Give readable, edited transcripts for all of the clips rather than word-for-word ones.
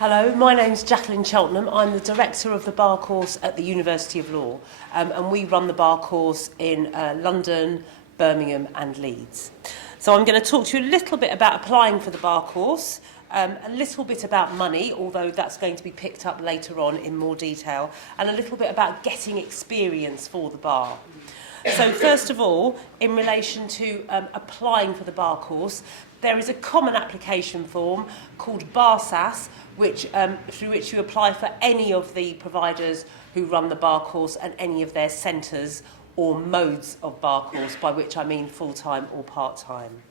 Hello, my name's Jacqueline Cheltenham. I'm the director of the bar course at the University of Law, and we run the bar course in London, Birmingham and Leeds. So I'm going to talk to you a little bit about applying for the bar course, a little bit about money, although that's going to be picked up later on in more detail, and a little bit about getting experience for the bar. So first of all, in relation to applying for the bar course, there is a common application form called BARSAS, through which you apply for any of the providers who run the bar course and any of their centres or modes of bar course, by which I mean full-time or part-time.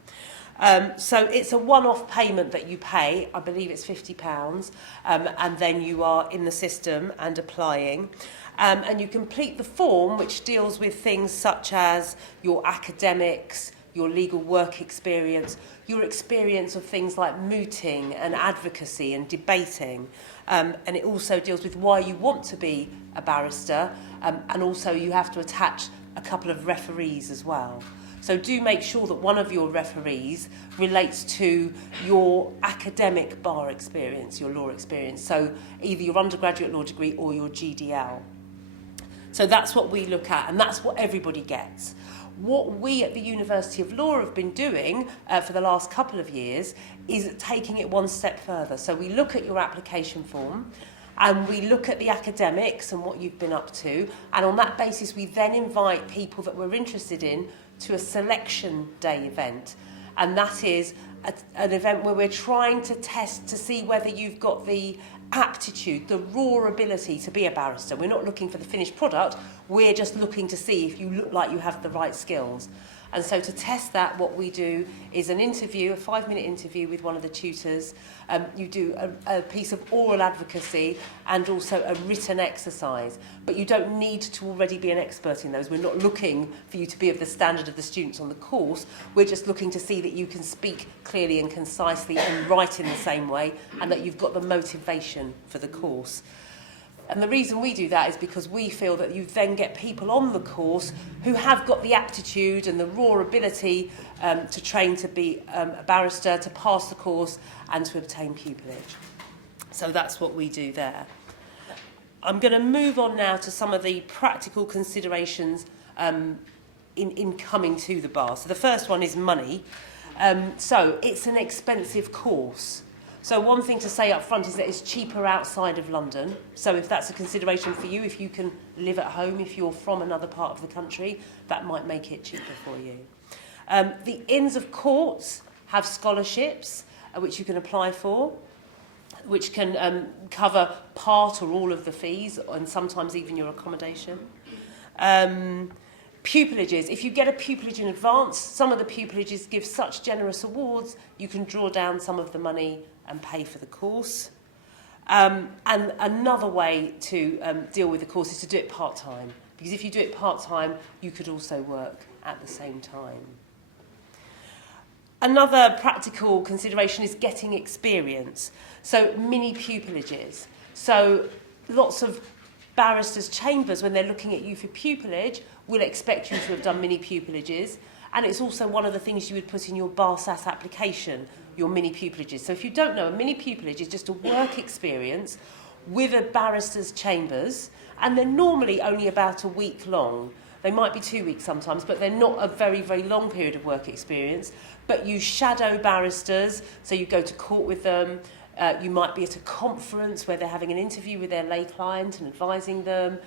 So it's a one-off payment that you pay, I believe it's £50, and then you are in the system and applying. And you complete the form, which deals with things such as your academics, your legal work experience, your experience of things like mooting and advocacy and debating. And it also deals with why you want to be a barrister, and also you have to attach a couple of referees as well. So do make sure that one of your referees relates to your academic bar experience, your law experience, so either your undergraduate law degree or your GDL. So that's what we look at, and that's what everybody gets. What we at the University of Law have been doing for the last couple of years is taking it one step further. So we look at your application form, and we look at the academics and what you've been up to, and on that basis we then invite people that we're interested in to a selection day event. And that is an event where we're trying to test to see whether you've got the aptitude, the raw ability to be a barrister. We're not looking for the finished product, we're just looking to see if you look like you have the right skills. And so to test that, what we do is an interview, a 5-minute interview with one of the tutors. You do a piece of oral advocacy and also a written exercise. But you don't need to already be an expert in those. We're not looking for you to be of the standard of the students on the course. We're just looking to see that you can speak clearly and concisely and write in the same way, and that you've got the motivation for the course. And the reason we do that is because we feel that you then get people on the course who have got the aptitude and the raw ability to train to be a barrister, to pass the course and to obtain pupillage. So that's what we do there. I'm going to move on now to some of the practical considerations in coming to the bar. So the first one is money. So it's an expensive course. So one thing to say up front is that it's cheaper outside of London. So if that's a consideration for you, if you can live at home, if you're from another part of the country, that might make it cheaper for you. The Inns of Court have scholarships, which you can apply for, which can cover part or all of the fees, and sometimes even your accommodation. Pupillages. If you get a pupillage in advance, some of the pupillages give such generous awards, you can draw down some of the money and pay for the course. And another way to deal with the course is to do it part-time, because if you do it part-time, you could also work at the same time. Another practical consideration is getting experience. So mini-pupillages. So lots of barristers' chambers, when they're looking at you for pupillage, will expect you to have done mini-pupillages, and it's also one of the things you would put in your BARSAS application, your mini-pupillages. So if you don't know, a mini-pupillage is just a work experience with a barrister's chambers, and they're normally only about a week long. They might be 2 weeks sometimes, but they're not a very, very long period of work experience. But you shadow barristers, so you go to court with them. You might be at a conference where they're having an interview with their lay client and advising them.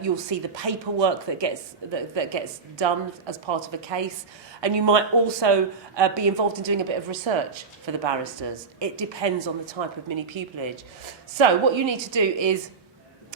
You'll see the paperwork that gets done as part of a case. And you might also be involved in doing a bit of research for the barristers. It depends on the type of mini-pupillage. So what you need to do is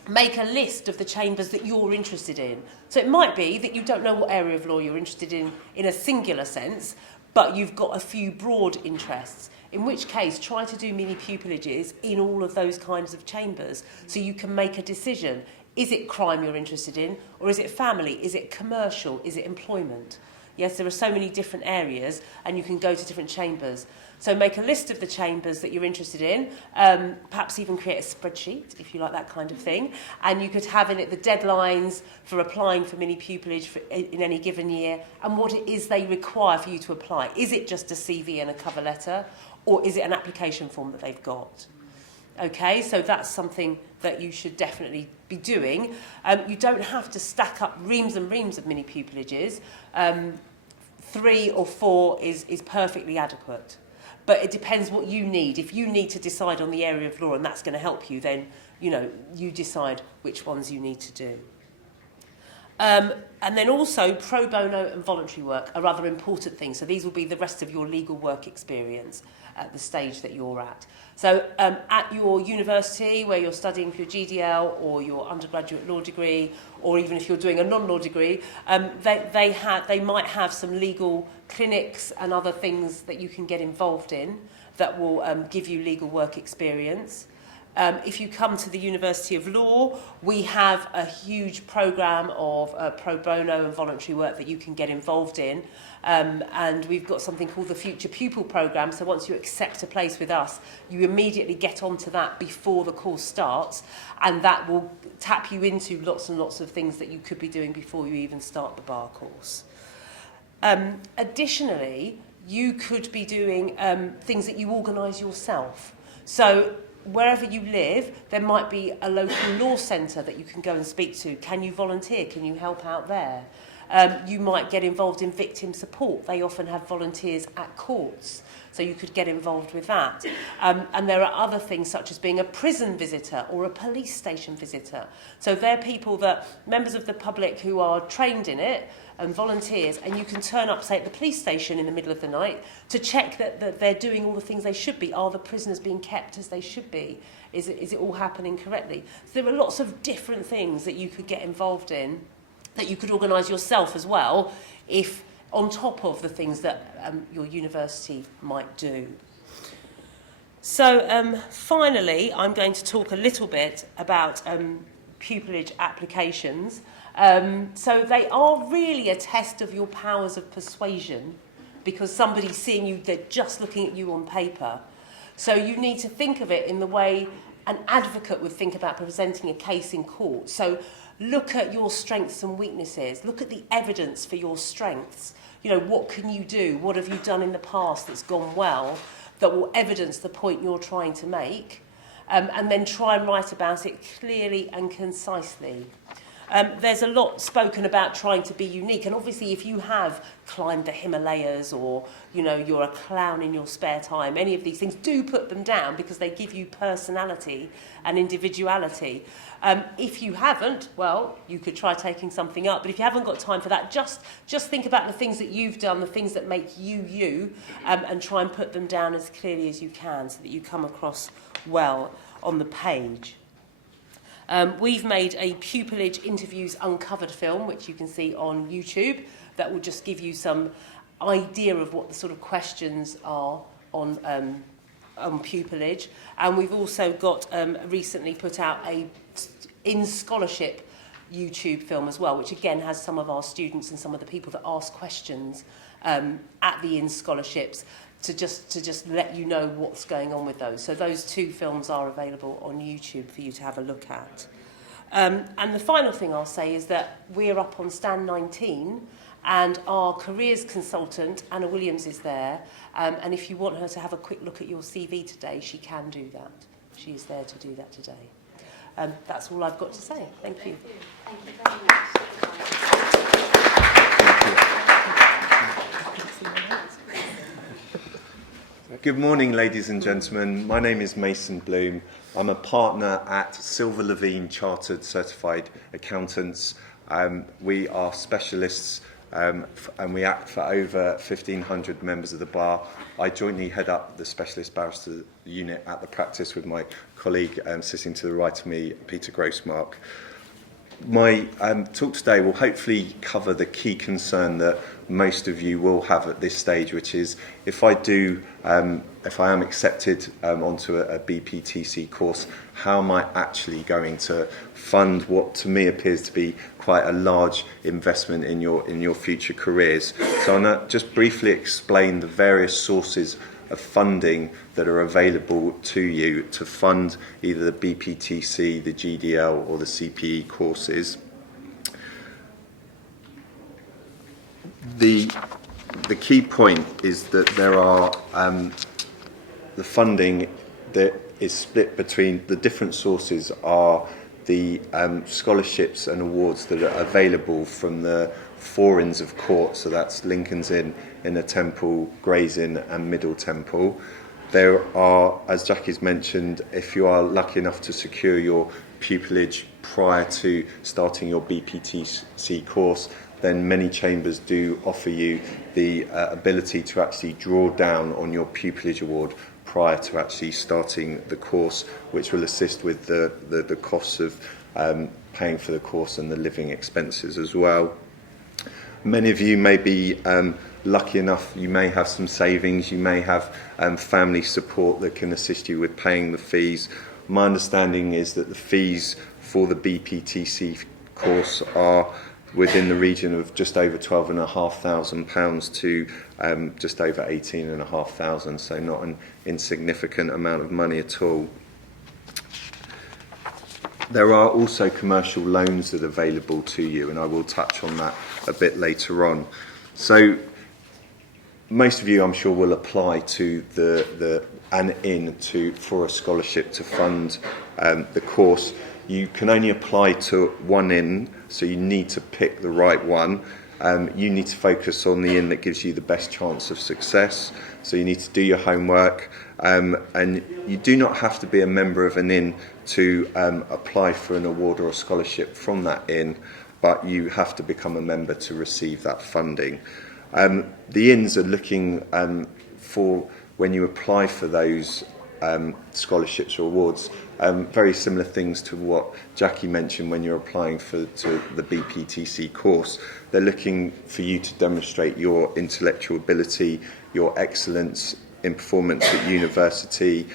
make a list of the chambers that you're interested in. So it might be that you don't know what area of law you're interested in a singular sense, but you've got a few broad interests, in which case try to do mini-pupillages in all of those kinds of chambers so you can make a decision. Is it crime you're interested in, or is it family? Is it commercial? Is it employment? Yes, there are so many different areas, and you can go to different chambers. So make a list of the chambers that you're interested in, perhaps even create a spreadsheet, if you like that kind of thing, and you could have in it the deadlines for applying for mini-pupillage in any given year, and what it is they require for you to apply. Is it just a CV and a cover letter, or is it an application form that they've got? Okay, so that's something that you should definitely be doing. You don't have to stack up reams and reams of mini-pupillages. 3 or 4 is perfectly adequate. But it depends what you need. If you need to decide on the area of law and that's going to help you, then you decide which ones you need to do. And then also pro bono and voluntary work are other important things. So these will be the rest of your legal work experience at the stage that you're at. So at your university where you're studying for your GDL or your undergraduate law degree, or even if you're doing a non-law degree, they might have some legal clinics and other things that you can get involved in that will give you legal work experience. If you come to the University of Law, we have a huge programme of pro bono and voluntary work that you can get involved in. And we've got something called the Future Pupil Programme. So once you accept a place with us, you immediately get onto that before the course starts. And that will tap you into lots and lots of things that you could be doing before you even start the bar course. Additionally, you could be doing things that you organise yourself. So wherever you live, there might be a local law centre that you can go and speak to. Can you volunteer? Can you help out there? You might get involved in victim support. They often have volunteers at courts, so you could get involved with that. And there are other things such as being a prison visitor or a police station visitor. So they're people that, members of the public who are trained in it, and volunteers, and you can turn up, say, at the police station in the middle of the night to check that they're doing all the things they should be. Are the prisoners being kept as they should be? Is it all happening correctly? So there are lots of different things that you could get involved in, that you could organise yourself as well, if on top of the things that your university might do. So finally, I'm going to talk a little bit about pupillage applications. So they are really a test of your powers of persuasion, because somebody's seeing you, they're just looking at you on paper. So you need to think of it in the way an advocate would think about presenting a case in court. So look at your strengths and weaknesses. Look at the evidence for your strengths. What can you do? What have you done in the past that's gone well that will evidence the point you're trying to make? And then try and write about it clearly and concisely. There's a lot spoken about trying to be unique, and obviously if you have climbed the Himalayas or you're a clown in your spare time, any of these things, do put them down because they give you personality and individuality. If you haven't, well, you could try taking something up, but if you haven't got time for that, just think about the things that you've done, the things that make you you, and try and put them down as clearly as you can so that you come across well on the page. We've made a Pupillage Interviews Uncovered film, which you can see on YouTube, that will just give you some idea of what the sort of questions are on pupillage. And we've also got recently put out a In Scholarship YouTube film as well, which again has some of our students and some of the people that ask questions at the In Scholarships to just let you know what's going on with those. So those 2 films are available on YouTube for you to have a look at. And the final thing I'll say is that we're up on stand 19, and our careers consultant, Anna Williams, is there. And if you want her to have a quick look at your CV today, she can do that. She is there to do that today. That's all I've got to say. Thank you. Thank you very much. Good morning, ladies and gentlemen. My name is Mason Bloom. I'm a partner at Silver Levene Chartered Certified Accountants. We are specialists and we act for over 1,500 members of the bar. I jointly head up the Specialist Barrister Unit at the practice with my colleague sitting to the right of me, Peter Grossmark. My talk today will hopefully cover the key concern that most of you will have at this stage, which is if I am accepted onto a BPTC course, how am I actually going to fund what to me appears to be quite a large investment in your future careers? So I'm going to just briefly explain the various sources of funding that are available to you to fund either the BPTC, the GDL or the CPE courses. The key point is that there are the funding that is split between the different sources are the scholarships and awards that are available from the four Inns of Court, so that's Lincoln's Inn, Inner Temple, Gray's Inn and Middle Temple. There are, as Jackie's mentioned, if you are lucky enough to secure your pupillage prior to starting your BPTC course, then many chambers do offer you the ability to actually draw down on your pupillage award prior to actually starting the course, which will assist with the costs of paying for the course and the living expenses as well. Many of you may be lucky enough, you may have some savings, you may have family support that can assist you with paying the fees. My understanding is that the fees for the BPTC course are within the region of just over £12,500 to just over £18,500, so not an insignificant amount of money at all. There are also commercial loans that are available to you, and I will touch on that a bit later on. So most of you, I'm sure, will apply to an inn for a scholarship to fund the course. You can only apply to one inn, so you need to pick the right one. You need to focus on the inn that gives you the best chance of success. So you need to do your homework, and you do not have to be a member of an inn to apply for an award or a scholarship from that inn, but you have to become a member to receive that funding. The inns are looking for, when you apply for those scholarships or awards, very similar things to what Jackie mentioned when you're applying to the BPTC course. They're looking for you to demonstrate your intellectual ability, your excellence in performance at university,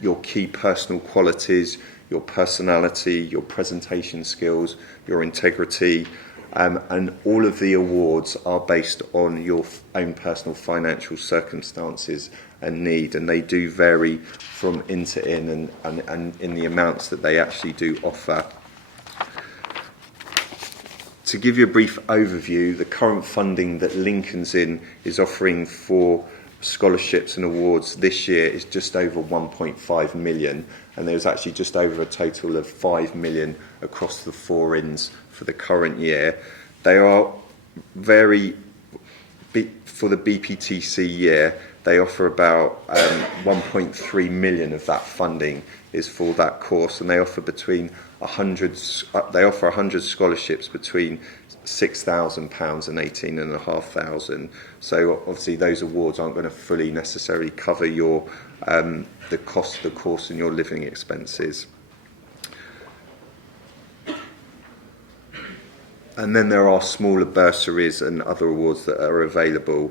your key personal qualities, your personality, your presentation skills, your integrity, and all of the awards are based on your own personal financial circumstances and need, and they do vary from inn to inn and in the amounts that they actually do offer. To give you a brief overview, the current funding that Lincoln's Inn is offering for scholarships and awards this year is just over 1.5 million, and there's actually just over a total of 5 million across the four inns for the current year. They are for the BPTC year, they offer about 1.3 million of that funding is for that course, and they offer between 100 scholarships between £6,000 and £18,500. So obviously those awards aren't going to fully necessarily cover your the cost of the course and your living expenses. And then there are smaller bursaries and other awards that are available.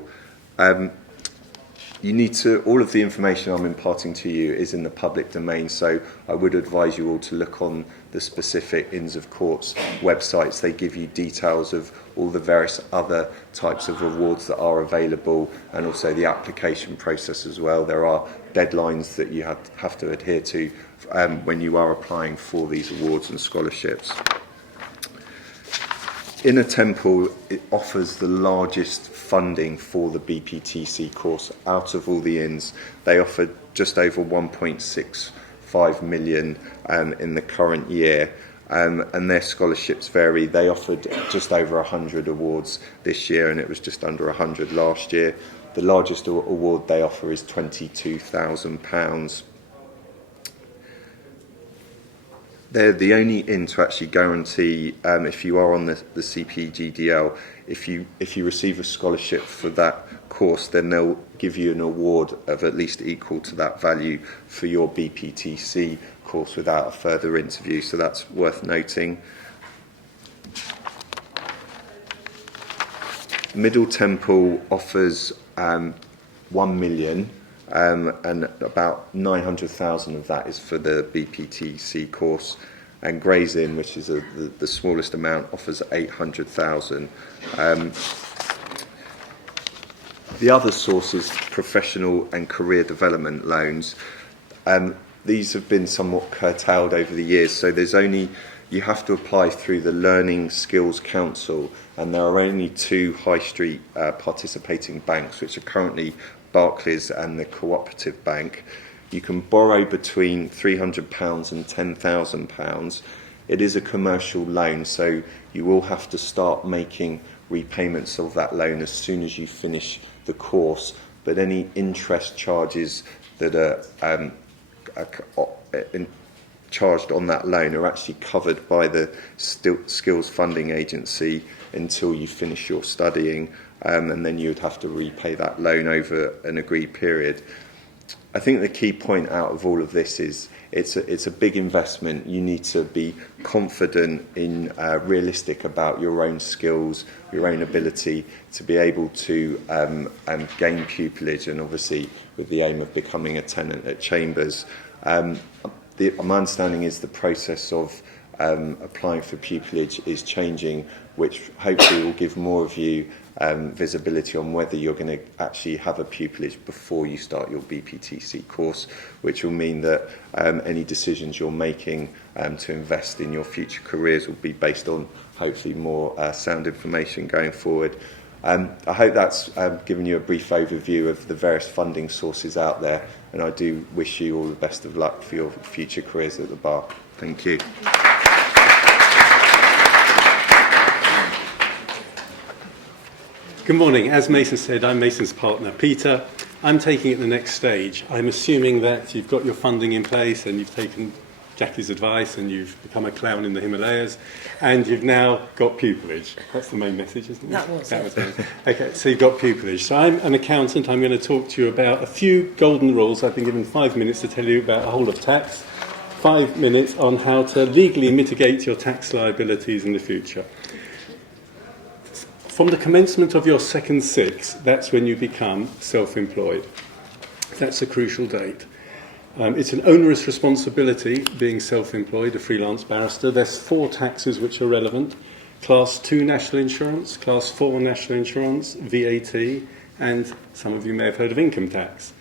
You need to, all of the information I'm imparting to you is in the public domain, so I would advise you all to look on the specific Inns of Courts websites. They give you details of all the various other types of awards that are available, and also the application process as well. There are deadlines that you have to adhere to when you are applying for these awards and scholarships. Inner Temple, it offers the largest funding for the BPTC course out of all the inns. They offered just over 1.65 million in the current year, and their scholarships vary. They offered just over 100 awards this year, and it was just under 100 last year. The largest award they offer is £22,000. They're the only inn to actually guarantee, if you are on the CPGDL, if you receive a scholarship for that course, then they'll give you an award of at least equal to that value for your BPTC course without a further interview, so that's worth noting. Middle Temple offers 1 million, and about 900,000 of that is for the BPTC course, and Gray's Inn, which is the smallest amount, offers 800,000. The other source is professional and career development loans. These have been somewhat curtailed over the years, so you have to apply through the Learning Skills Council, and there are only two high street participating banks, which are currently Barclays and the Cooperative Bank. You can borrow between £300 and £10,000. It is a commercial loan, so you will have to start making repayments of that loan as soon as you finish the course, but any interest charges that are charged on that loan are actually covered by the Skills Funding Agency until you finish your studying, and then you would have to repay that loan over an agreed period. I think the key point out of all of this is it's a big investment. You need to be confident in realistic about your own skills, your own ability to be able to gain pupillage, and obviously with the aim of becoming a tenant at Chambers. My understanding is the process of applying for pupillage is changing, which hopefully will give more of you visibility on whether you're going to actually have a pupillage before you start your BPTC course, which will mean that any decisions you're making to invest in your future careers will be based on hopefully more sound information going forward. I hope that's given you a brief overview of the various funding sources out there, and I do wish you all the best of luck for your future careers at the bar. Thank you. Good morning. As Mason said, I'm Mason's partner, Peter. I'm taking it the next stage. I'm assuming that you've got your funding in place and you've taken Jackie's advice and you've become a clown in the Himalayas and you've now got pupillage. That's the main message, isn't it? That was it. Okay, so you've got pupillage. So I'm an accountant. I'm going to talk to you about a few golden rules. I've been given 5 minutes to tell you about a whole of tax. 5 minutes on how to legally mitigate your tax liabilities in the future. From the commencement of your second six, that's when you become self-employed. That's a crucial date. It's an onerous responsibility being self-employed, a freelance barrister. There's 4 taxes which are relevant: Class 2 national insurance, Class 4 national insurance, VAT, and some of you may have heard of income tax.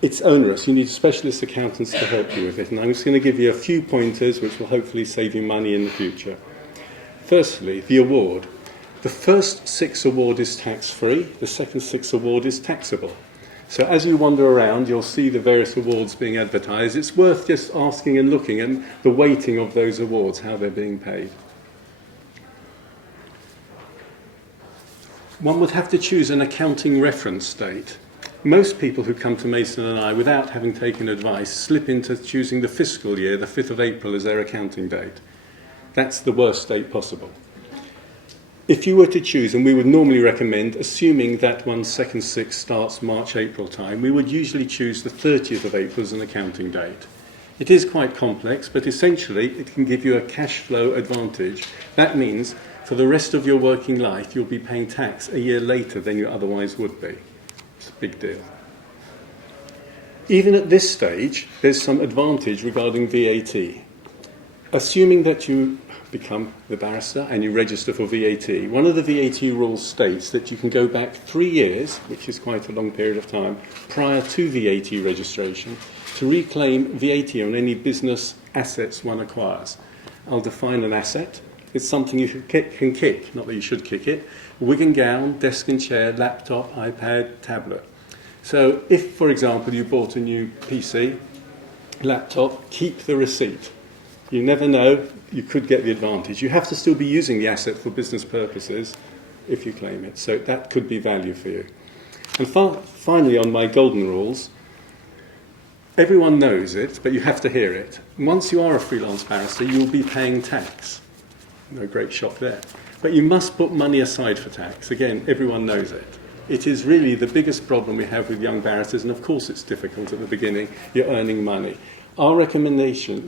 It's onerous. You need specialist accountants to help you with it, and I'm just going to give you a few pointers which will hopefully save you money in the future. Firstly, the award. The first 6 award is tax-free, the second 6 award is taxable. So as you wander around, you'll see the various awards being advertised. It's worth just asking and looking at the weighting of those awards, how they're being paid. One would have to choose an accounting reference date. Most people who come to Mason and I, without having taken advice, slip into choosing the fiscal year, the 5th of April, as their accounting date. That's the worst date possible. If you were to choose, and we would normally recommend, assuming that one's second six starts March, April time, we would usually choose the 30th of April as an accounting date. It is quite complex, but essentially it can give you a cash flow advantage. That means for the rest of your working life, you'll be paying tax a year later than you otherwise would be. It's a big deal. Even at this stage, there's some advantage regarding VAT. Assuming that you become the barrister and you register for VAT, one of the VAT rules states that you can go back 3 years, which is quite a long period of time, prior to VAT registration, to reclaim VAT on any business assets one acquires. I'll define an asset. It's something you can kick, not that you should kick it. Wig and gown, desk and chair, laptop, iPad, tablet. So if, for example, you bought a new PC, laptop, keep the receipt. You never know, you could get the advantage. You have to still be using the asset for business purposes if you claim it. So that could be value for you. And finally, on my golden rules, everyone knows it, but you have to hear it. Once you are a freelance barrister, you'll be paying tax. No great shock there. But you must put money aside for tax. Again, everyone knows it. It is really the biggest problem we have with young barristers, and of course it's difficult at the beginning. You're earning money. Our recommendation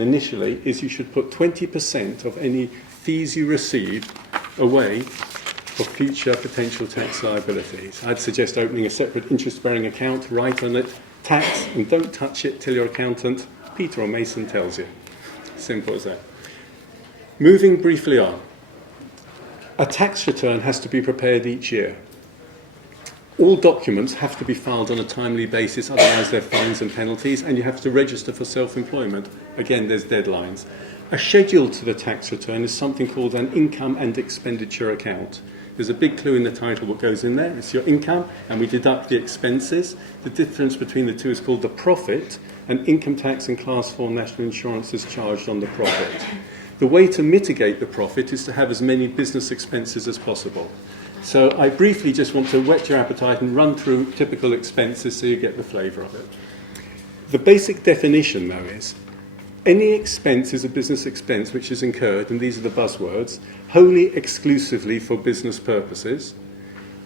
initially is you should put 20% of any fees you receive away for future potential tax liabilities. I'd suggest opening a separate interest-bearing account, write on it, tax, and don't touch it till your accountant, Peter or Mason, tells you. Simple as that. Moving briefly on. A tax return has to be prepared each year. All documents have to be filed on a timely basis, otherwise there are fines and penalties, and you have to register for self-employment. Again, there's deadlines. A schedule to the tax return is something called an income and expenditure account. There's a big clue in the title what goes in there. It's your income, and we deduct the expenses. The difference between the two is called the profit, and income tax and class 4 national insurance is charged on the profit. The way to mitigate the profit is to have as many business expenses as possible. So I briefly just want to whet your appetite and run through typical expenses so you get the flavour of it. The basic definition, though, is any expense is a business expense which is incurred, and these are the buzzwords, wholly exclusively for business purposes,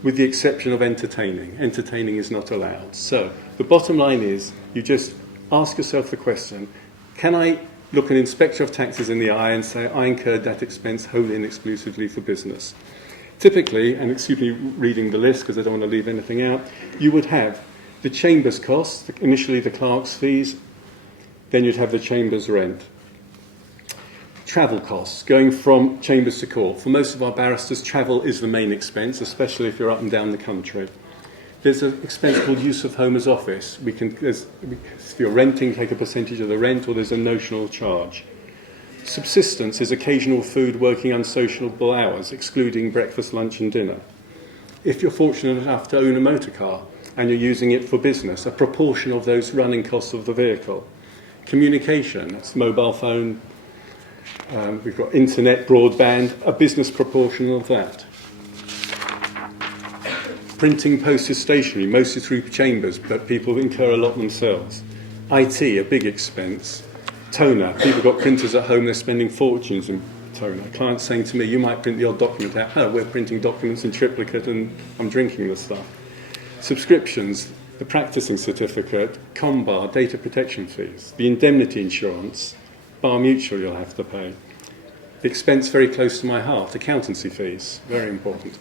with the exception of entertaining. Entertaining is not allowed. So the bottom line is you just ask yourself the question, can I look an inspector of taxes in the eye and say I incurred that expense wholly and exclusively for business? Typically, and excuse me reading the list because I don't want to leave anything out, you would have the chamber's costs, initially the clerk's fees, then you'd have the chamber's rent. Travel costs, going from chambers to court. For most of our barristers, travel is the main expense, especially if you're up and down the country. There's an expense called use of home as office. If you're renting, take a percentage of the rent, or there's a notional charge. Subsistence is occasional food working unsociable hours, excluding breakfast, lunch and dinner. If you're fortunate enough to own a motor car and you're using it for business, a proportion of those running costs of the vehicle. Communication, that's mobile phone, we've got internet, broadband, a business proportion of that. Printing, postage, stationery, mostly through chambers, but people incur a lot themselves. IT, a big expense. Toner, people got printers at home, they're spending fortunes in toner. Clients saying to me, you might print the odd document out. Oh, we're printing documents in triplicate and I'm drinking the stuff. Subscriptions, the practicing certificate, COMBAR, data protection fees, the indemnity insurance, bar mutual you'll have to pay. The expense very close to my heart, accountancy fees, very important.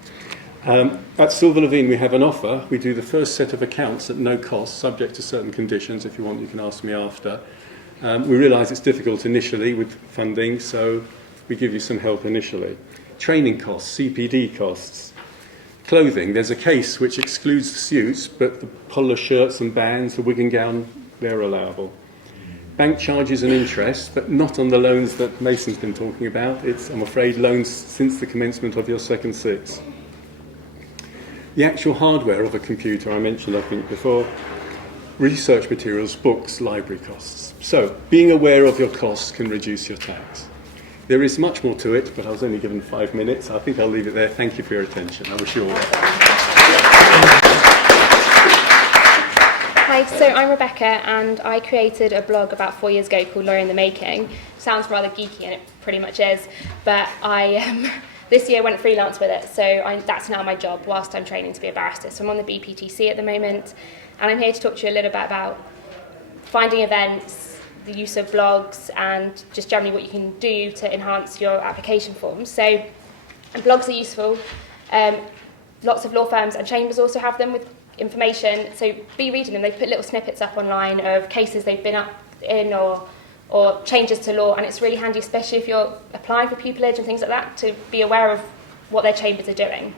At Silver Levene we have an offer. We do the first set of accounts at no cost, subject to certain conditions. If you want, you can ask me after. We realise it's difficult initially with funding, so we give you some help initially. Training costs, CPD costs. Clothing, there's a case which excludes the suits, but the collar shirts and bands, the wig and gown, they're allowable. Bank charges and interest, but not on the loans that Mason's been talking about. It's, I'm afraid, loans since the commencement of your second six. The actual hardware of a computer, I mentioned, I think, before. Research materials, books, library costs. So, being aware of your costs can reduce your tax. There is much more to it, but I was only given 5 minutes. I think I'll leave it there. Thank you for your attention. I wish you all well. Hi, so I'm Rebecca, and I created a blog about 4 years ago called Lawyer in the Making. Sounds rather geeky, and it pretty much is, but I this year went freelance with it, so that's now my job whilst I'm training to be a barrister. So I'm on the BPTC at the moment, and I'm here to talk to you a little bit about finding events, the use of blogs, and just generally what you can do to enhance your application forms. So blogs are useful. Lots of law firms and chambers also have them with information, so be reading them. They put little snippets up online of cases they've been up in or changes to law, and it's really handy, especially if you're applying for pupillage and things like that, to be aware of what their chambers are doing.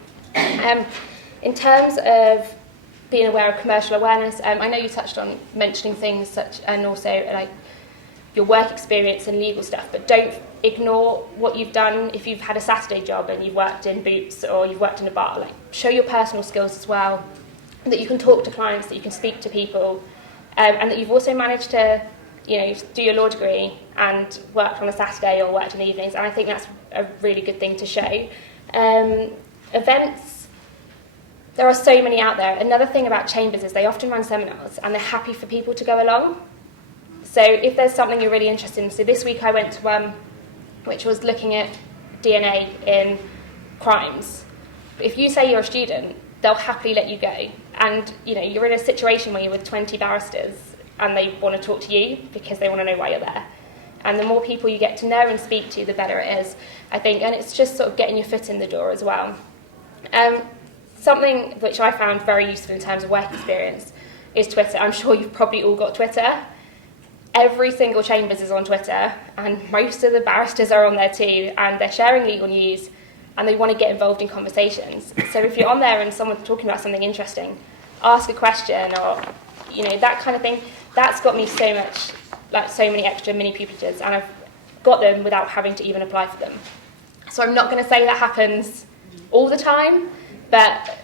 In terms of being aware of commercial awareness, I know you touched on mentioning things such, and also like your work experience and legal stuff, but don't ignore what you've done. If you've had a Saturday job and you've worked in Boots or you've worked in a bar, like show your personal skills as well, that you can talk to clients, that you can speak to people, and that you've also managed to, do your law degree and worked on a Saturday or worked in the evenings, and I think that's a really good thing to show. Events, there are so many out there. Another thing about chambers is they often run seminars and they're happy for people to go along. So if there's something you're really interested in, so this week I went to one which was looking at DNA in crimes. If you say you're a student, they'll happily let you go. And you're in a situation where you're with 20 barristers and they want to talk to you because they want to know why you're there. And the more people you get to know and speak to, the better it is, I think. And it's just sort of getting your foot in the door as well. Something which I found very useful in terms of work experience is Twitter. I'm sure you've probably all got Twitter. Every single chambers is on Twitter, and most of the barristers are on there too, and they're sharing legal news, and they want to get involved in conversations. So if you're on there and someone's talking about something interesting, ask a question or, that kind of thing. That's got me so much, so many extra mini-pupillages, and I've got them without having to even apply for them. So I'm not going to say that happens all the time, but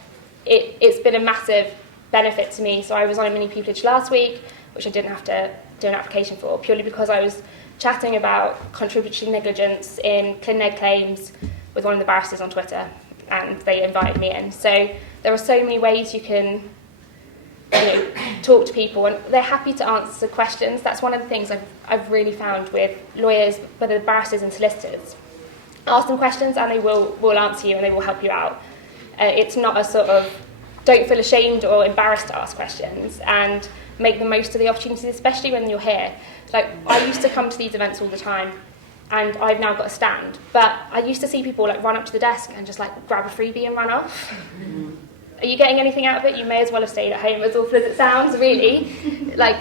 it's been a massive benefit to me. So I was on a mini-pupillage last week, which I didn't have to do an application for, purely because I was chatting about contributory negligence in clin neg claims with one of the barristers on Twitter, and they invited me in. So there are so many ways you can talk to people, and they're happy to answer questions. That's one of the things I've really found with lawyers, whether barristers and solicitors. Ask them questions and they will answer you and they will help you out. It's not a sort of, don't feel ashamed or embarrassed to ask questions, and make the most of the opportunities, especially when you're here. Like, I used to come to these events all the time, and I've now got a stand, but I used to see people like run up to the desk and just like grab a freebie and run off. Are you getting anything out of it? You may as well have stayed at home, as awful as it sounds, really. Like,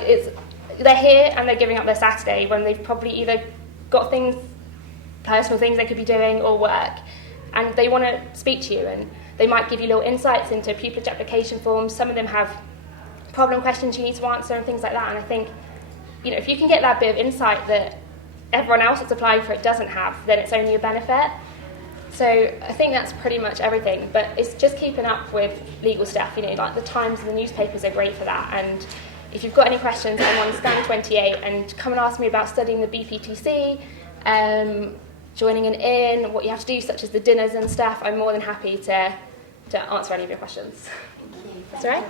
they're here and they're giving up their Saturday when they've probably either got things, personal things they could be doing, or work, and they want to speak to you, and they might give you little insights into pupillage application forms. Some of them have problem questions you need to answer and things like that, and I think, if you can get that bit of insight that everyone else that's applying for it doesn't have, then it's only a benefit. So I think that's pretty much everything, but it's just keeping up with legal stuff. Like the Times and the newspapers are great for that, and if you've got any questions, I'm on stand 28, and come and ask me about studying the BPTC, joining an inn, what you have to do, such as the dinners and stuff. I'm more than happy to answer any of your questions. That's all right.